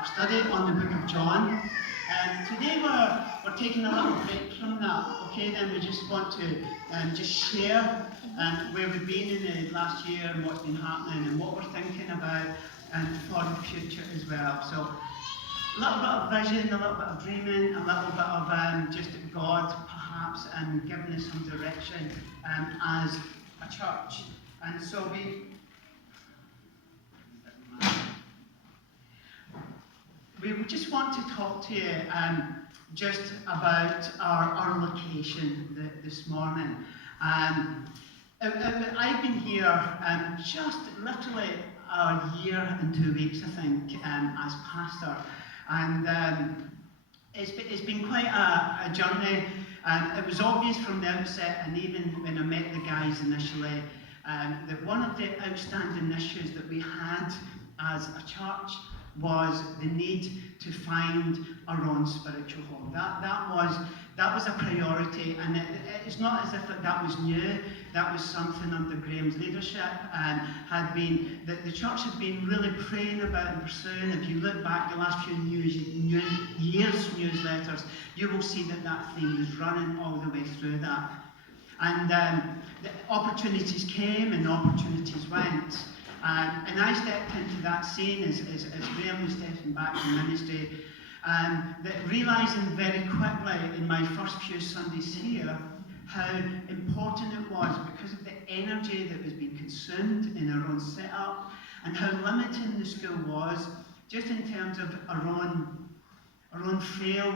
our study on the book of John. Today we're taking a little break from that. Okay, then we just want to just share where we've been in the last year and what's been happening and what we're thinking about for the future as well. So a little bit of vision, a little bit of dreaming, a little bit of just God perhaps giving us some direction as a church. And so we just want to talk to you just about our location this morning. I've been here just literally a year and 2 weeks, I think, as pastor, and it's been quite a journey. It was obvious from the outset, and even when I met the guys initially, that one of the outstanding issues that we had as a church was the need to find our own spiritual home. That was a priority, and it's not as if that was new. That was something under Graham's leadership had been, that the church had been really praying about and pursuing. If you look back the last few years' newsletters, you will see that theme is running all the way through that. And the opportunities came and opportunities went. And I stepped into that scene as Graham was stepping back from ministry, that realising very quickly in my first few Sundays here how important it was because of the energy that was being consumed in our own setup and how limiting the school was, just in terms of our own feel,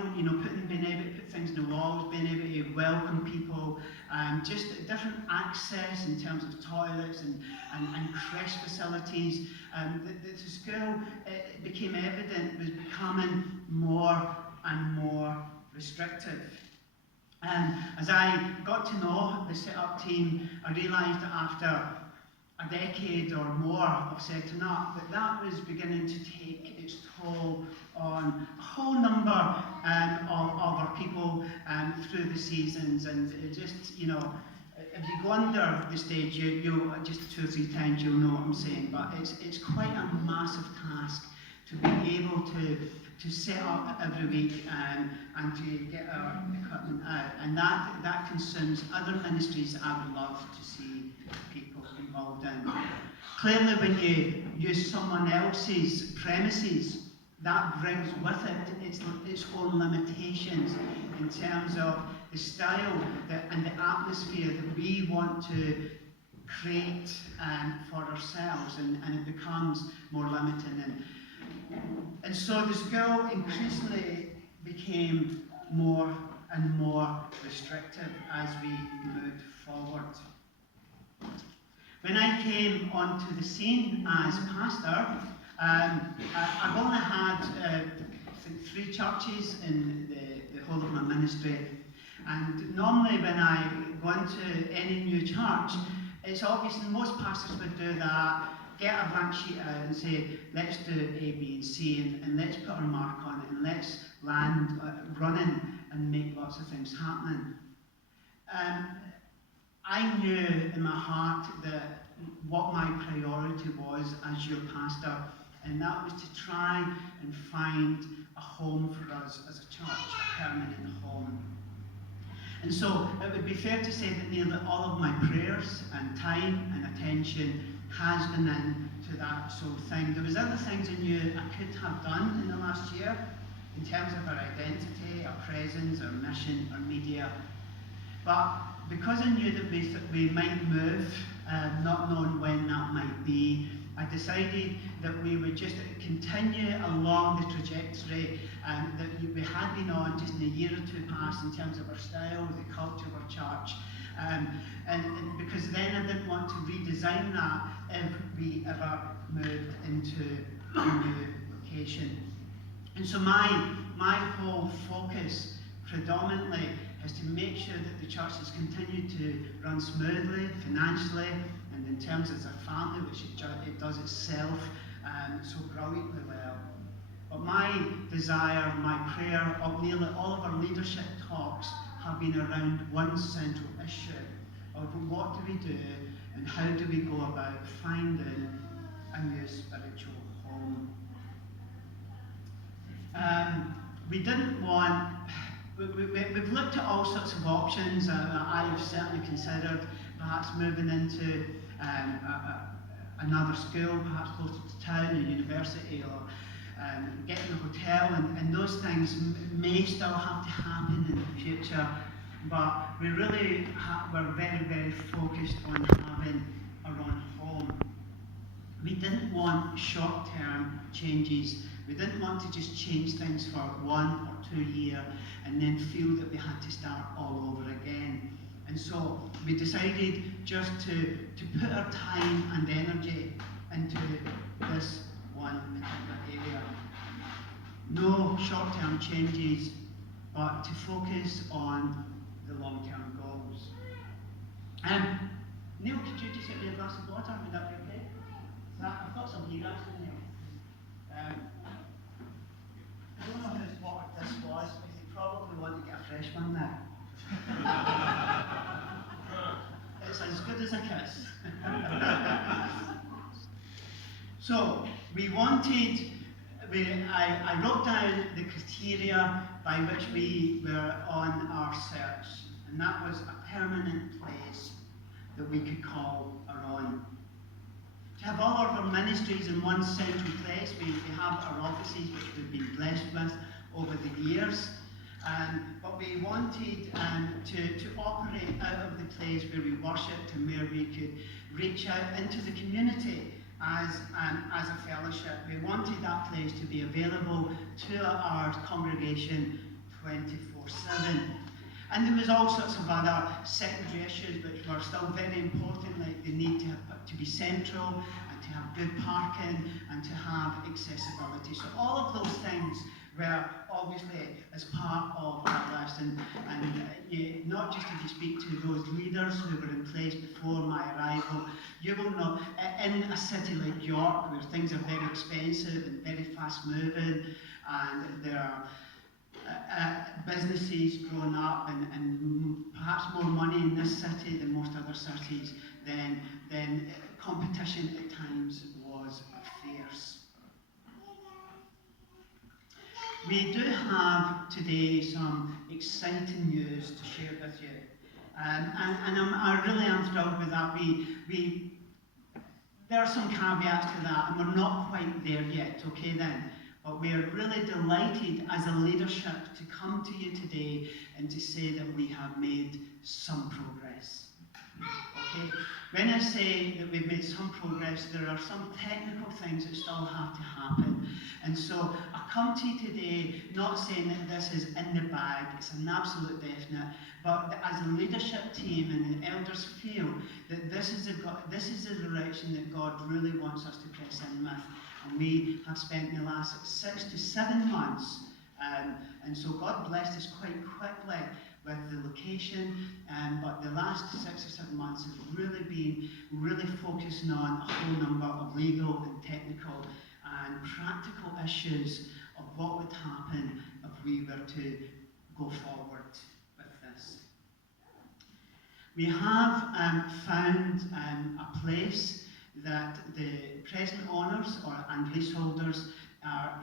being able to put things in the walls, being able to welcome people, just different access in terms of toilets and creche facilities. The school, it became evident, was becoming more and more restrictive. As I got to know the set-up team, I realised that after a decade or more of setting up, that was beginning to take its toll on a whole number of our people through the seasons. And it just, if you go under the stage, you just 2 or 3 times you'll know what I'm saying. But it's quite a massive task to be able to set up every week and to get our equipment out. And that consumes other ministries that I would love to see people involved in. Clearly, when you use someone else's premises, that brings with it its own limitations in terms of the style and the atmosphere that we want to create for ourselves, and it becomes more limiting. And so the school increasingly became more and more restrictive as we moved forward. When I came onto the scene as pastor, I've only had I think 3 churches in the whole of my ministry. And normally when I go into any new church, it's obvious, and most pastors would do that, get a blank sheet out and say, let's do A, B, and C, and let's put our mark on it, and let's land running and make lots of things happening. I knew in my heart that what my priority was as your pastor, and that was to try and find a home for us as a church, a permanent home. And so it would be fair to say that nearly all of my prayers and time and attention has been into that sort of thing. There was other things I knew I could have done in the last year in terms of our identity, our presence, our mission, our media. But because I knew that we might move, not knowing when that might be, I decided that we would just continue along the trajectory that we had been on just in a year or 2 past in terms of our style, the culture of our church. And because then I didn't want to redesign that if we ever moved into a new location. And so my whole focus predominantly is to make sure that the church has continued to run smoothly, financially, and in terms of a family, which it does itself so brilliantly well. But my desire, my prayer of nearly all of our leadership talks have been around one central issue of what do we do and how do we go about finding a new spiritual home. we didn't want, we've looked at all sorts of options. I've certainly considered perhaps moving into another school, perhaps closer to town, a university, or getting a hotel, and those things may still have to happen in the future. But we really were very, very focused on having our own home. We didn't want short-term changes. We didn't want to just change things for 1 or 2 years and then feel that we had to start all over again. And so we decided just to put our time and energy into this one particular area. No short-term changes, but to focus on the long-term goals. Neil, could you just get me a glass of water? Would that be okay? I've got some here actually, Neil. I don't know whose water this was, but you probably want to get a fresh one now. It's as good as a kiss. So, I wrote down the criteria by which we were on our search, and that was a permanent place that we could call our own. To have all of our ministries in one central place, we have our offices which we've been blessed with over the years, but we wanted to operate out of the place where we worshipped and where we could reach out into the community as a fellowship. We wanted that place to be available to our congregation 24/7. And there was all sorts of other secondary issues which were still very important, like the need to be central and to have good parking and to have accessibility. So all of those things were obviously as part of our list. And not just if you speak to those leaders who were in place before my arrival, you will know in a city like York, where things are very expensive and very fast moving, and there are businesses growing up and perhaps more money in this city than most other cities, then competition at times was fierce. We do have today some exciting news to share with you, and I really am thrilled with that. There are some caveats to that, and we're not quite there yet, okay then? But we are really delighted as a leadership to come to you today and to say that we have made some progress. Okay? When I say that we've made some progress, there are some technical things that still have to happen. And so I come to you today not saying that this is in the bag, it's an absolute definite, but as a leadership team and the elders feel that this is the direction that God really wants us to press in with. And we have spent the last 6 to 7 months, and so God blessed us quite quickly with the location, but the last 6 or 7 months have really been focusing on a whole number of legal and technical and practical issues of what would happen if we were to go forward with this. We have found a place that the present owners and leaseholders are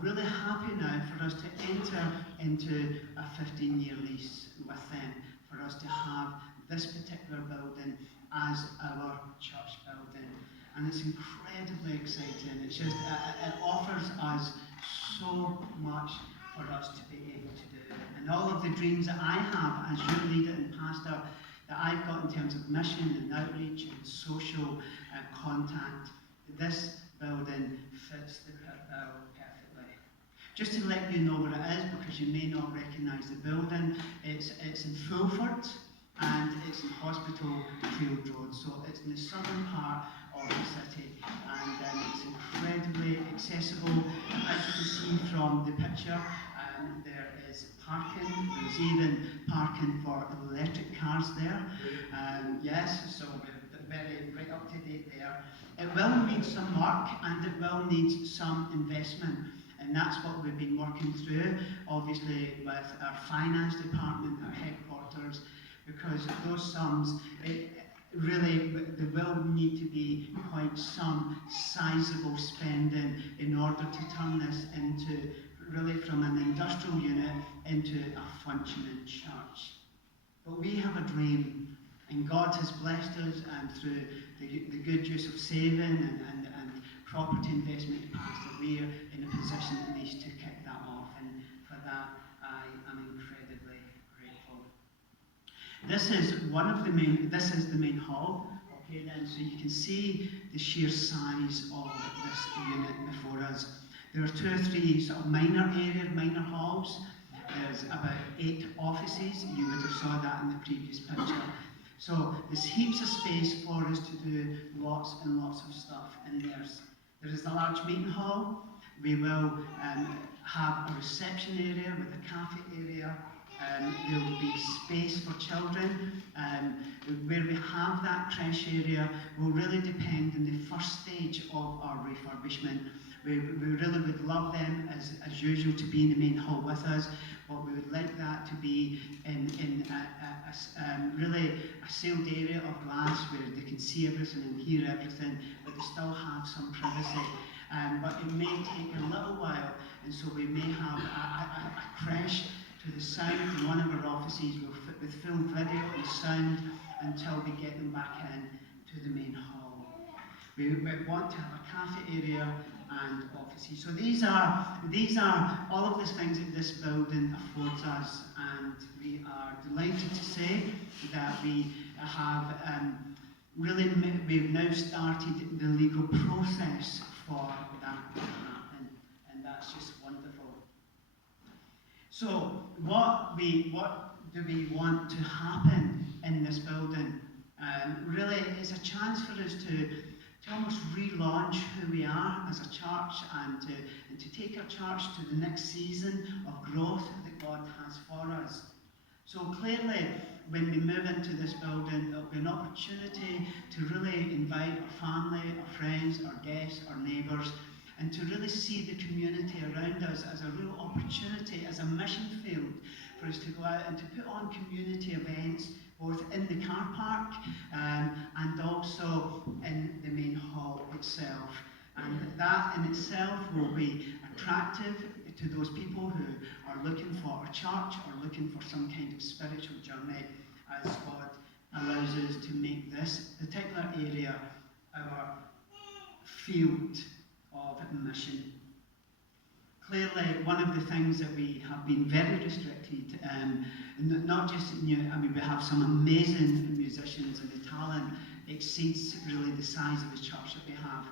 really happy now for us to enter into a 15-year lease with them, for us to have this particular building as our church building. And it's incredibly exciting. It's just, it offers us so much for us to be able to do. And all of the dreams that I have as your leader and pastor, that I've got in terms of mission and outreach and social contact, this building fits the bill perfectly. Just to let you know what it is, because you may not recognise the building, it's in Fulford and it's in Hospital Field Road, so it's in the southern part of the city, and it's incredibly accessible. As you can see from the picture, there is parking. There's even parking for electric cars there. Yes, so we're very right up to date there. It will need some work and it will need some investment, and that's what we've been working through, obviously with our finance department, our headquarters, because those sums, really, there will need to be quite some sizable spending in order to turn this into really from an industrial unit into a functioning church. But we have a dream, and God has blessed us, and through the good use of saving and property investment in the past, that we are in a position at least to kick that off, and for that I am incredibly grateful. This is this is the main hall. Okay then, so you can see the sheer size of this unit before us. There are 2 or 3 sort of minor halls. There's about 8 offices. You would have saw that in the previous picture. So there's heaps of space for us to do lots and lots of stuff in there. There is a large meeting hall. We will have a reception area with a cafe area. There will be space for children. Where we have that creche area will really depend on the first stage of our refurbishment. We really would love them, as usual, to be in the main hall with us, but we would like that to be in really a sealed area of glass where they can see everything and hear everything, but they still have some privacy. But it may take a little while, and so we may have a creche to the south in one of our offices with full video and sound until we get them back in to the main hall. We want to have a cafe area and offices. So these are all of the things that this building affords us, and we are delighted to say that we have we've now started the legal process for that to happen, and that's just wonderful. So what do we want to happen in this building? Really, it's a chance for us to almost relaunch who we are as a church, and to take our church to the next season of growth that God has for us. So clearly, when we move into this building, there'll be an opportunity to really invite our family, our friends, our guests, our neighbours, and to really see the community around us as a real opportunity, as a mission field for us to go out and to put on community events, both in the car park and also in the main hall itself. And that in itself will be attractive to those people who are looking for a church or looking for some kind of spiritual journey, as God allows us to make this particular area our field of mission. Clearly, one of the things that we have been very restricted, not just we have some amazing musicians, and the talent exceeds really the size of the church that we have.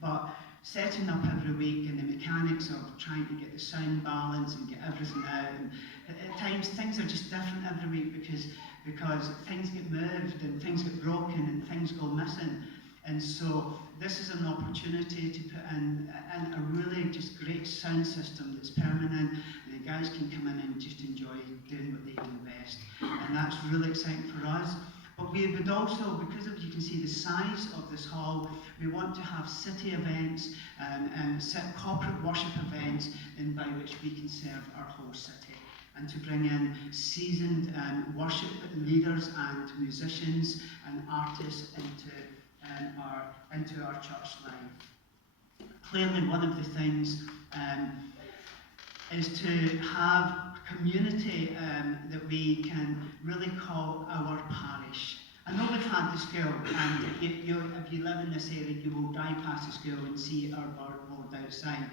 But setting up every week and the mechanics of trying to get the sound balance and get everything out, and at times things are just different every week because things get moved and things get broken and things go missing. And so this is an opportunity to put in a really just great sound system that's permanent, and the guys can come in and just enjoy doing what they do best. And that's really exciting for us. But we would also, because of, you can see the size of this hall, we want to have city events and corporate worship events by which we can serve our whole city, and to bring in seasoned worship leaders and musicians and artists into our church life. Clearly, one of the things is to have a community that we can really call our parish. I know we've had the school, and if you live in this area, you will drive past the school and see our board outside.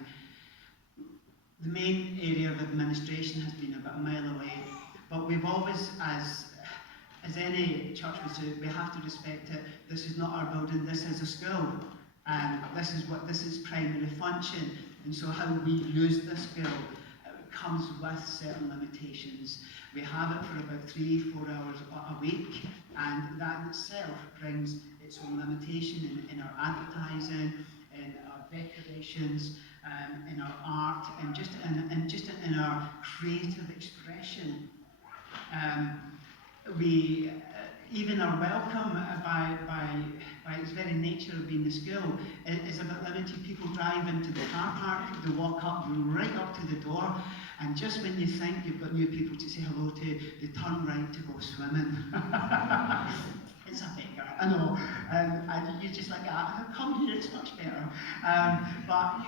The main area of administration has been about a mile away, but we've always, as any church would say, we have to respect it. This is not our building, this is a school. And this is primary function. And so how we use this school comes with certain limitations. We have it for about 3-4 hours a week, and that in itself brings its own limitation in our advertising, in our decorations, in our art, and just in our creative expression. Even our welcome, by its very nature of being the school, is about limiting people drive into the car park, they walk up right up to the door, and just when you think you've got new people to say hello to, they turn right to go swimming. It's a beggar, I know, and you just like, come here, it's much better.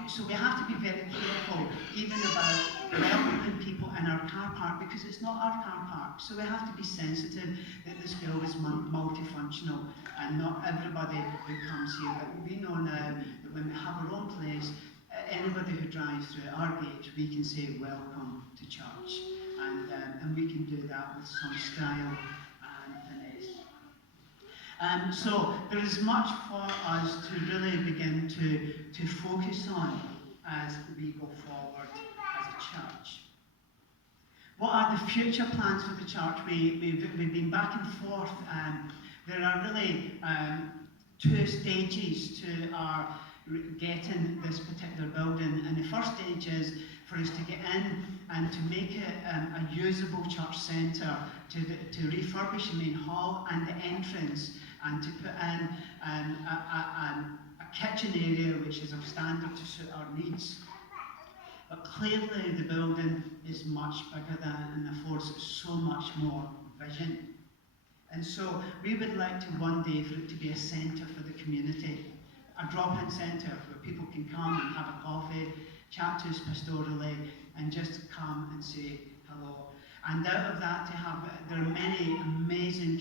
So we have to be very careful, even about welcoming people in our car park, because it's not our car park. So we have to be sensitive that the school is multifunctional, and not everybody who comes here. But we know now that when we have our own place, anybody who drives through our gate, we can say welcome to church, and we can do that with some style and finesse. So there is much for us to really begin to focus on as we go forward as a church. What are the future plans for the church? We've been back and forth, and there are really two stages to our getting this particular building. And the first stage is for us to get in and to make it a usable church centre, to refurbish the main hall and the entrance, and to put in a kitchen area which is of standard to suit our needs. But clearly the building is much bigger than and affords so much more vision. And so we would like to one day for it to be a centre for the community, a drop-in centre where people can come and have a coffee, chat to us pastorally, and just come and say hello. And out of that, there are many amazing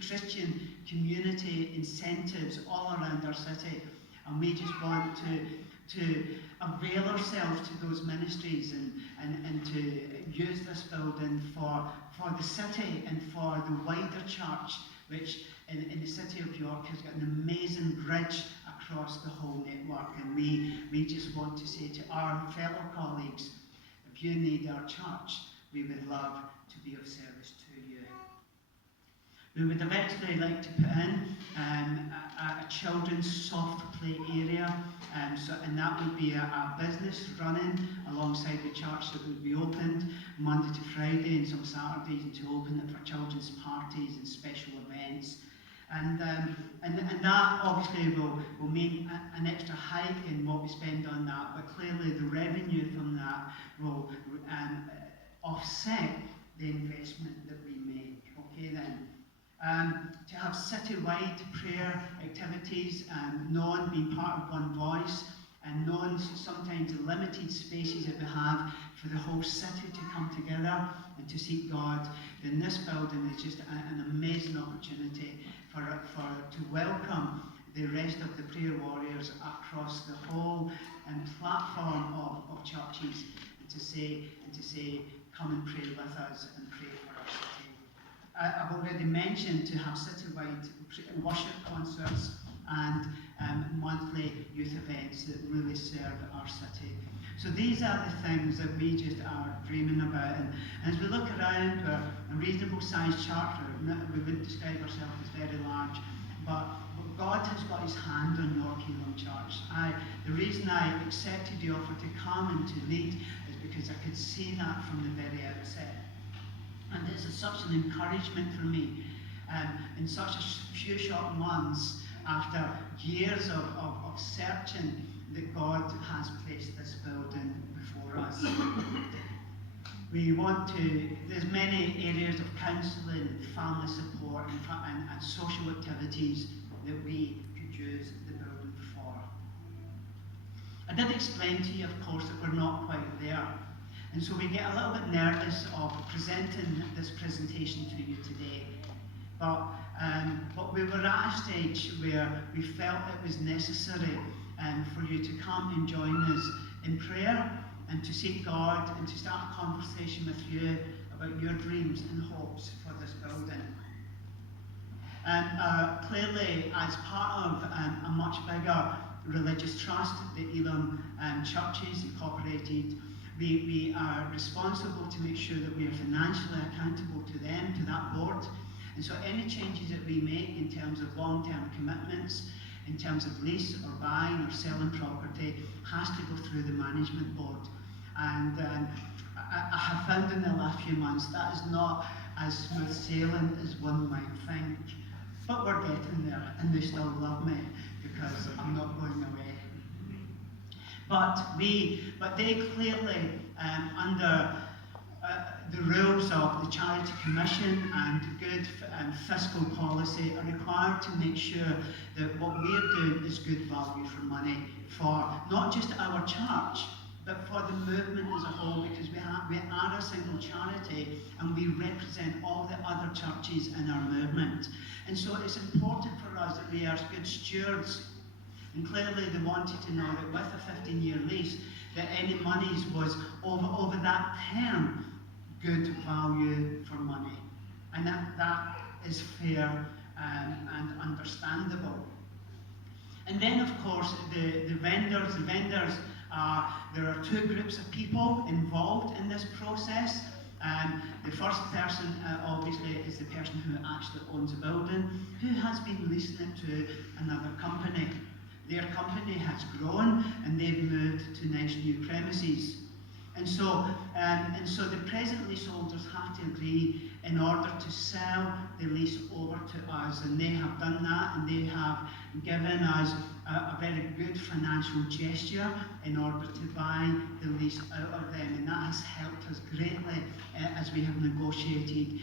Christian community incentives all around our city, and we just want to avail ourselves to those ministries and to use this building for the city and for the wider church, which in the city of York has got an amazing bridge across the whole network. And we just want to say to our fellow colleagues, if you need our church, we would love to be of service to you. We would eventually like to put in a children's soft play area, and that would be a business running alongside the church that would be opened Monday to Friday and some Saturdays, and to open it for children's parties and special events. And that obviously will mean an extra hike in what we spend on that, but clearly the revenue from that will offset the investment that we make. Okay then. To have city-wide prayer activities, knowing being part of one voice, and knowing sometimes the limited spaces that we have for the whole city to come together and to seek God, then this building is just an amazing opportunity to welcome the rest of the prayer warriors across the whole platform of churches, and to say, come and pray with us and pray for our city. I've already mentioned to have citywide worship concerts and monthly youth events that really serve our city. So these are the things that we just are dreaming about. And as we look around, we're a reasonable sized church. We wouldn't describe ourselves as very large, but God has got his hand on York Elam Church. The reason I accepted the offer to come and to lead is because I could see that from the very outset. And it's such an encouragement for me in such a few short months, after years of searching, that God has placed this building before us. There's many areas of counselling, family support and social activities that we could use the building for. I did explain to you, of course, that we're not quite there. And so we get a little bit nervous of presenting this presentation to you today. But we were at a stage where we felt it was necessary for you to come and join us in prayer and to seek God and to start a conversation with you about your dreams and hopes for this building. And clearly, as part of a much bigger religious trust, the Elam Churches Incorporated, we are responsible to make sure that we are financially accountable to them, to that board. And so any changes that we make in terms of long-term commitments, in terms of lease or buying or selling property, has to go through the management board. And I have found in the last few months that is not as smooth sailing as one might think. But we're getting there, and they still love me because I'm not going away. But they clearly, under the rules of the Charity Commission and good fiscal policy are required to make sure that what we're doing is good value for money for not just our church, but for the movement as a whole, because we are a single charity and we represent all the other churches in our movement. And so it's important for us that we are good stewards. And clearly they wanted to know that with a 15-year lease, that any monies was over that term good value for money. And that is fair and understandable. And then, of course, the vendors there are two groups of people involved in this process. The first person, obviously, is the person who actually owns a building, who has been leasing it to another company. Their company has grown and they've moved to nice new premises. And so the present leaseholders have to agree in order to sell the lease over to us, and they have done that, and they have given us a very good financial gesture in order to buy the lease out of them, and that has helped us greatly as we have negotiated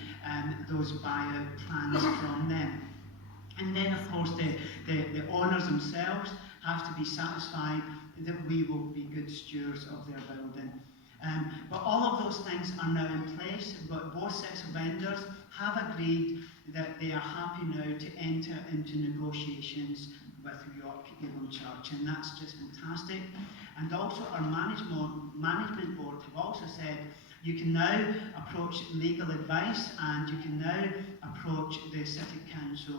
those buyout plans from them. And then, of course, the owners themselves have to be satisfied that we will be good stewards of their building. But all of those things are now in place, but both sets of vendors have agreed that they are happy now to enter into negotiations with York Elim Church, and that's just fantastic. And also our management board have also said you can now approach legal advice and you can now approach the City Council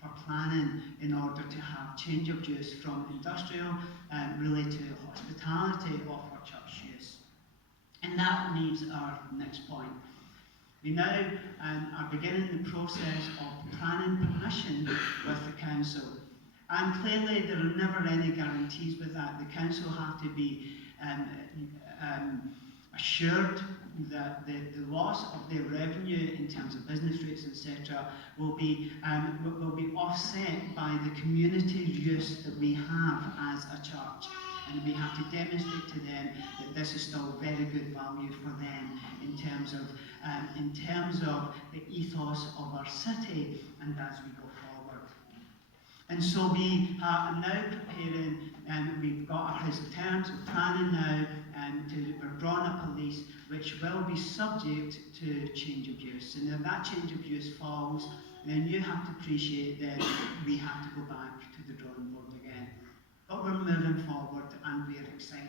for planning in order to have change of use from industrial really to hospitality of our church use. And that leaves our next point. We now are beginning the process of planning permission with the council. And clearly there are never any guarantees with that. The council have to be assured that the loss of their revenue in terms of business rates, etc., will be offset by the community use that we have as a church. And we have to demonstrate to them that this is still very good value for them in terms of the ethos of our city and as we go forward. And so we are now preparing, we've got our house of terms, we're planning now, we're drawing up a lease which will be subject to change of use. And if that change of use falls, then you have to appreciate that we have to go back to the drawing board again. But we're moving forward and we're excited.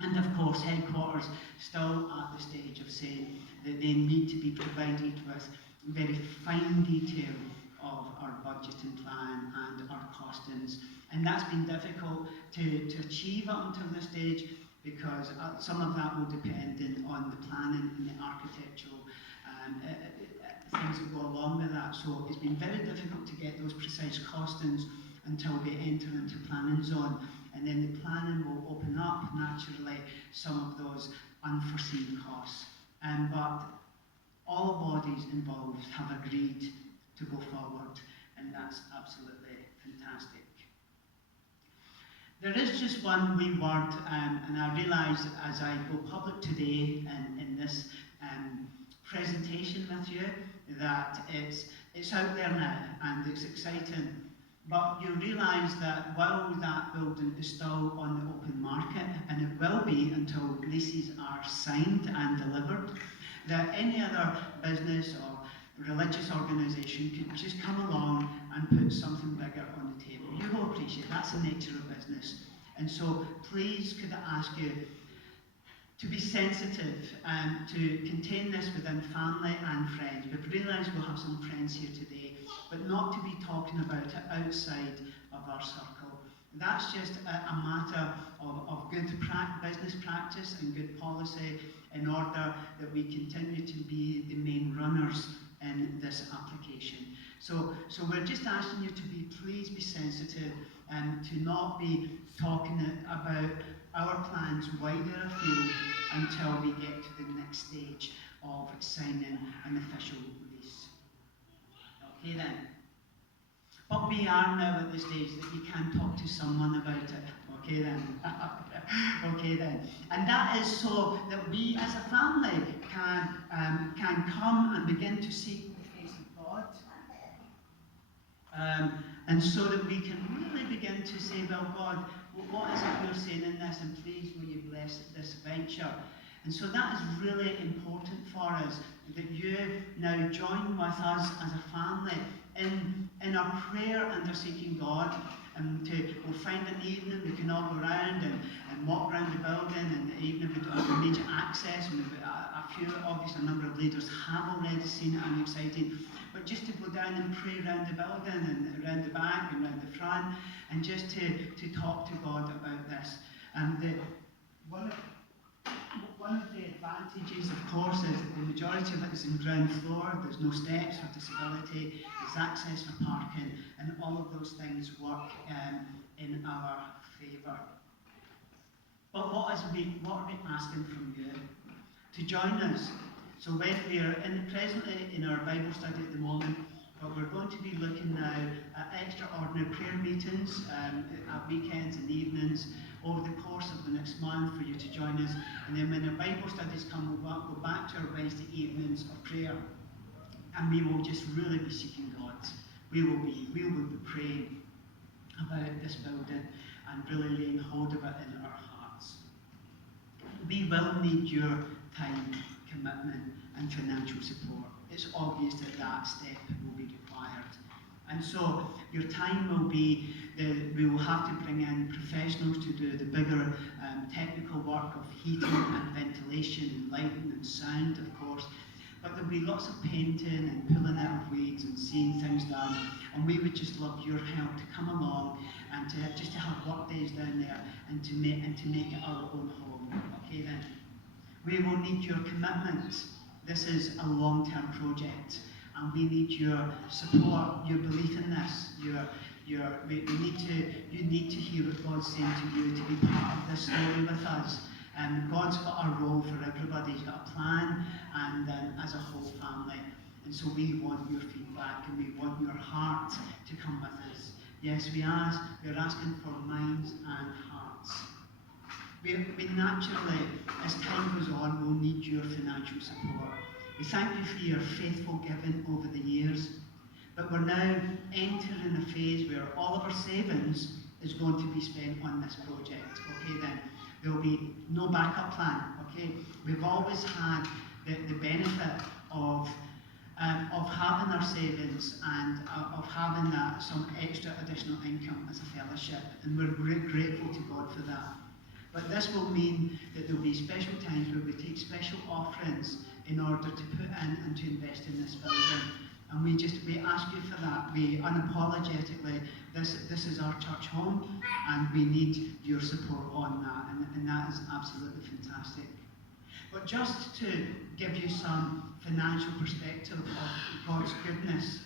And of course, headquarters still at the stage of saying that they need to be provided with very fine detail of our budgeting plan and our costings. And that's been difficult to achieve up until this stage because some of that will depend on the planning and the architectural things that go along with that. So it's been very difficult to get those precise costings until we enter into planning zone, and then the planning will open up naturally some of those unforeseen costs. But all bodies involved have agreed to go forward, and that's absolutely fantastic. There is just one wee word, and I realise as I go public today in this presentation with you that it's out there now and it's exciting. But you realise that while that building is still on the open market, and it will be until leases are signed and delivered, that any other business or religious organisation could just come along and put something bigger on the table. You will appreciate that's the nature of business. And so please could I ask you to be sensitive and to contain this within family and friends. But realise we'll have some friends here today, but not to be talking about it outside of our circle. That's just a matter of good business practice and good policy in order that we continue to be the main runners in this application. So we're just asking you to please be sensitive and to not be talking about our plans wider afield until we get to the next stage of signing an official lease. Okay then. But we are now at the stage that you can talk to someone about it, Okay then. Okay then. And that is so that we as a family can come and begin to seek the face of God. And so that we can really begin to say, well, God, what is it you're saying in this? And please will you bless this venture? And so that is really important for us, that you now join with us as a family in our prayer and our seeking God. And we'll find an evening we can all go around and walk around the building, and the evening we don't have major access. And a few, obviously a number of leaders have already seen it and excited. But just to go down and pray around the building and around the back and around the front, and just to talk to God about this. And one of the advantages, of course, is that the majority of it is in ground floor. There's no steps for disability, there's access for parking, and all of those things work in our favour. But what are we asking from you? To join us. So when we are presently in our Bible study at the moment, but we're going to be looking now at extraordinary prayer meetings at weekends and evenings over the course of the next month for you to join us. And then when our Bible studies come, we'll go back to our Wednesday evenings of prayer. And we will just really be seeking God. We will be praying about this building and really laying hold of it in our hearts. We will need your time, commitment and financial support. It's obvious that that step will be required. And so your time will be, we will have to bring in professionals to do the bigger technical work of heating and ventilation and lighting and sound, of course. But there'll be lots of painting and pulling out of weeds and seeing things done. And we would just love your help to come along and to have work days down there and to make it our own home. Okay then. We will need your commitment. This is a long-term project, and we need your support, your belief in this. You need to hear what God's saying to you to be part of this story with us. God's got a role for everybody. He's got a plan, and as a whole family. And so we want your feedback, and we want your heart to come with us. Yes, we're asking for minds and hearts. We naturally, as time goes on, will need your financial support. We thank you for your faithful giving over the years, but we're now entering a phase where all of our savings is going to be spent on this project. Okay then, there will be no backup plan. Okay, we've always had the benefit of having our savings and of having some extra additional income as a fellowship, and we're grateful to God for that. But this will mean that there will be special times where we take special offerings in order to put in and to invest in this building. And we ask you for that. We unapologetically, this is our church home, and we need your support on that, and that is absolutely fantastic. But just to give you some financial perspective of God's goodness,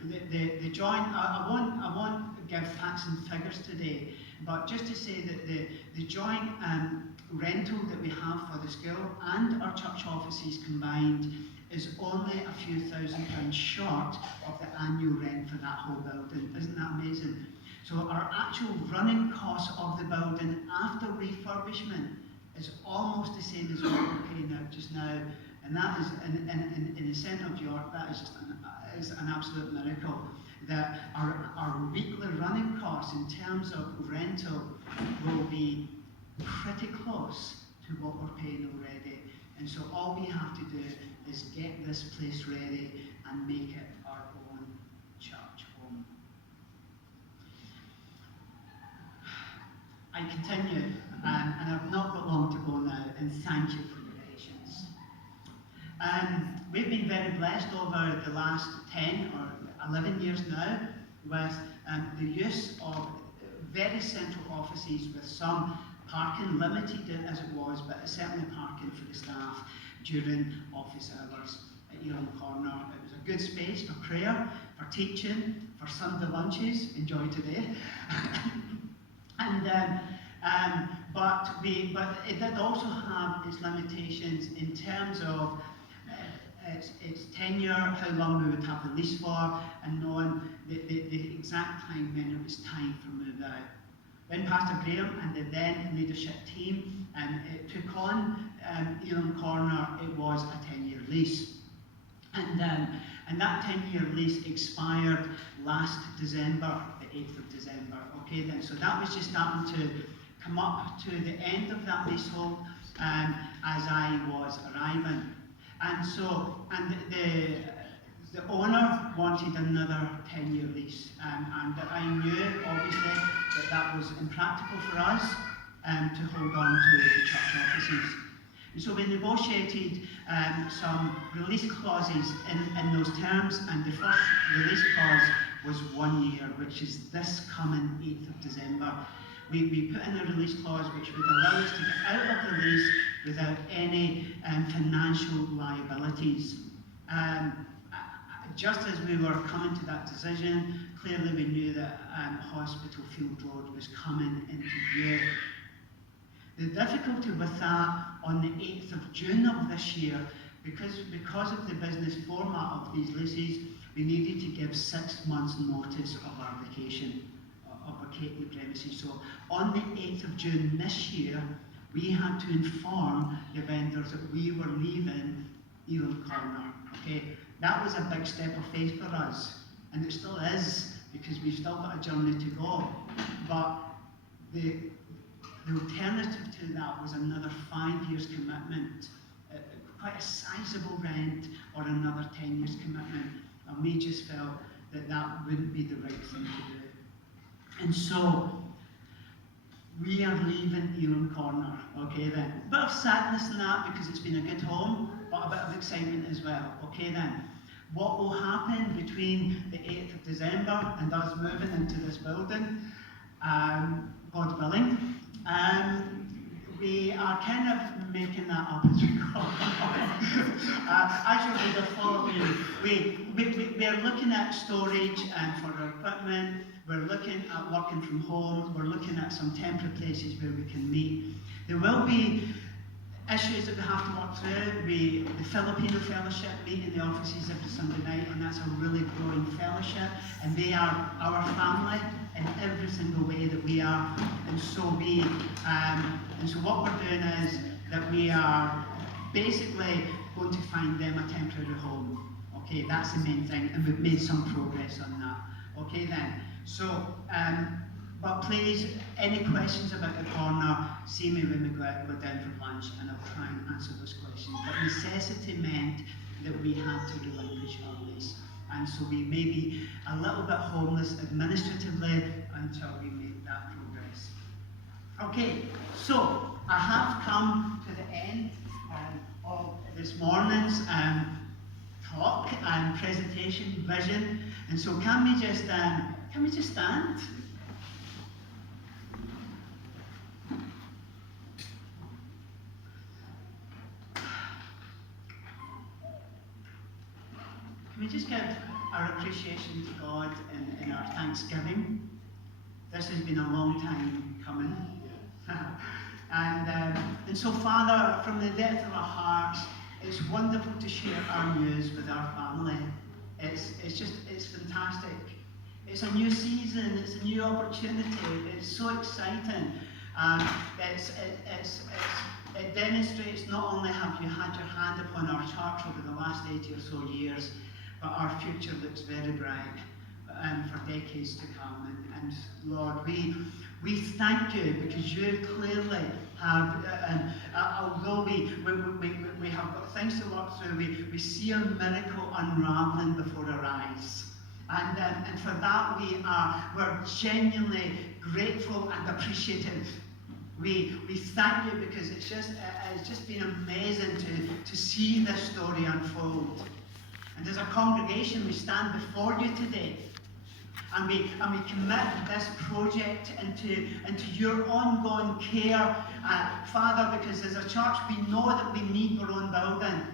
the joint, I won't give facts and figures today, but just to say that the joint rental that we have for the school and our church offices combined is only a few £1,000s short of the annual rent for that whole building. Isn't that amazing? So our actual running cost of the building after refurbishment is almost the same as what we're paying out just now. And that is, in the centre of York, that is just an absolute miracle. That our weekly running costs in terms of rental will be pretty close to what we're paying already. And so all we have to do is get this place ready and make it our own church home. I continue, and I've not got long to go now, and thank you for your patience. We've been very blessed over the last 10 or 11 years now with the use of very central offices with some parking, limited as it was, but certainly parking for the staff during office hours at Elam Corner. It was a good space for prayer, for teaching, for Sunday lunches, enjoy today. But it did also have its limitations in terms of its tenure, how long we would have the lease for, and knowing the exact time when it was time for move out. when Pastor Graham and the then leadership team took on Elim Corner, it was a 10-year lease. And that 10-year lease expired last December, the 8th of December. Okay, then, so that was just starting to come up to the end of that leasehold as I was arriving. And so, the owner wanted another 10-year lease, and I knew, obviously, that was impractical for us to hold on to the church offices. And so we negotiated some release clauses in those terms, and the first release clause was 1 year, which is this coming 8th of December. We put in a release clause which would allow us to get out of the lease without any financial liabilities. Just as we were coming to that decision, clearly we knew that Hospital Field Road was coming into view. The difficulty with that on the 8th of June of this year, because of the business format of these leases, we needed to give 6 months notice of our vacation, of vacating the premises. So on the 8th of June this year, we had to inform the vendors that we were leaving Elim Corner. Okay? That was a big step of faith for us, and it still is, because we've still got a journey to go. But the alternative to that was another 5 years commitment, quite a sizable rent, or another 10 years commitment. And we just felt that that wouldn't be the right thing to do. And so, we are leaving Elim Corner, okay then. A bit of sadness in that, because it's been a good home, but a bit of excitement as well, okay then. What will happen between the 8th of December and us moving into this building, God willing, we are kind of making that up as we go. As you would have followed me, we are looking at storage for our equipment, we're looking at working from home, we're looking at some temporary places where we can meet. There will be issues that we have to work through. The Filipino Fellowship meet in the offices every Sunday night, and that's a really growing fellowship, and they are our family in every single way that we are. And so what we're doing is that we are basically going to find them a temporary home. Okay, that's the main thing, and we've made some progress on that. Okay then. So, but please, any questions about the corner, see me when we go down for lunch, and I'll try and answer those questions. But necessity meant that we had to relinquish our lease. And so we may be a little bit homeless administratively until we make that progress. Okay, so I have come to the end of this morning's talk and presentation vision. And so can we just stand? Can we just give our appreciation to God in our thanksgiving? This has been a long time coming. And so, Father, from the depth of our hearts, it's wonderful to share our news with our family. It's fantastic. It's a new season, it's a new opportunity, it's so exciting. It demonstrates not only have you had your hand upon our church over the last 80 or so years, but our future looks very bright for decades to come. And Lord, we thank you, because you clearly have, although we have got things to work through, we see a miracle unraveling before our eyes. And for that we're genuinely grateful and appreciative. We thank you, because it's just been amazing to see this story unfold. And as a congregation, we stand before you today, and we commit this project into your ongoing care, Father, because as a church we know that we need our own building,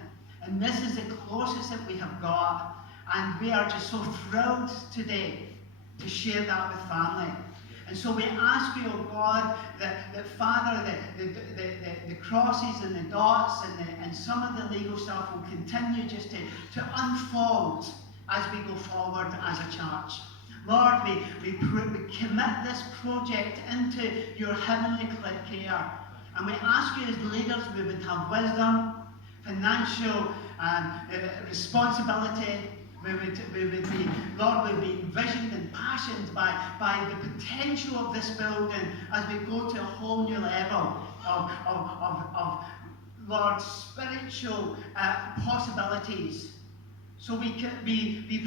and this is the closest that we have got, and we are just so thrilled today to share that with family. And so we ask you, oh God, that Father, the crosses and the dots and some of the legal stuff will continue just to unfold as we go forward as a church. Lord, we commit this project into your heavenly care. And we ask you as leaders we would have wisdom, financial responsibility. We would be, Lord, we'd be envisioned and passioned by the potential of this building as we go to a whole new level of Lord, spiritual possibilities. So we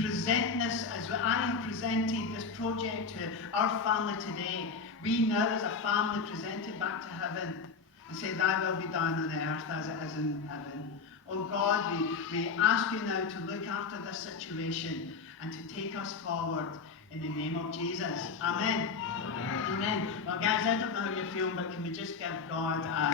present this as I have presented this project to our family today. We now as a family present it back to heaven and say, thy will be done on earth as it is in heaven. Oh God, we ask you now to look after this situation and to take us forward in the name of Jesus. Amen. Amen. Well guys, I don't know how you're feeling, but can we just give God a